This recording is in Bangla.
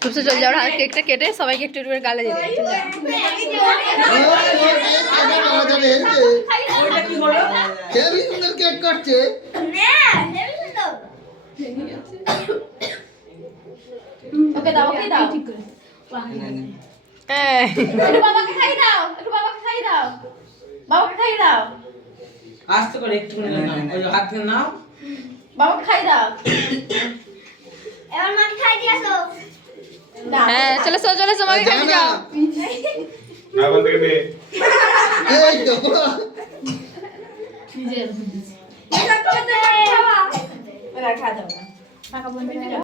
খুব চল যাও আর কেকটা কেটে সবাইকে একটু করে গালে দিতে কেক কাটছে ওকে দাও ঠিক করে একটু বাবাকে খাই দাও বাবাকে খাই দাও আস্তে করে একটু করে নাও ওই হাত থেকে নাও বাবাকে খাই দাও এবার মাকে খাই দিয়েছো হ্যাঁ চলো মাকে খাই দাও এখন থেকে নে এই তো নিজে এটা তো খাওয়া এরা খা দাও না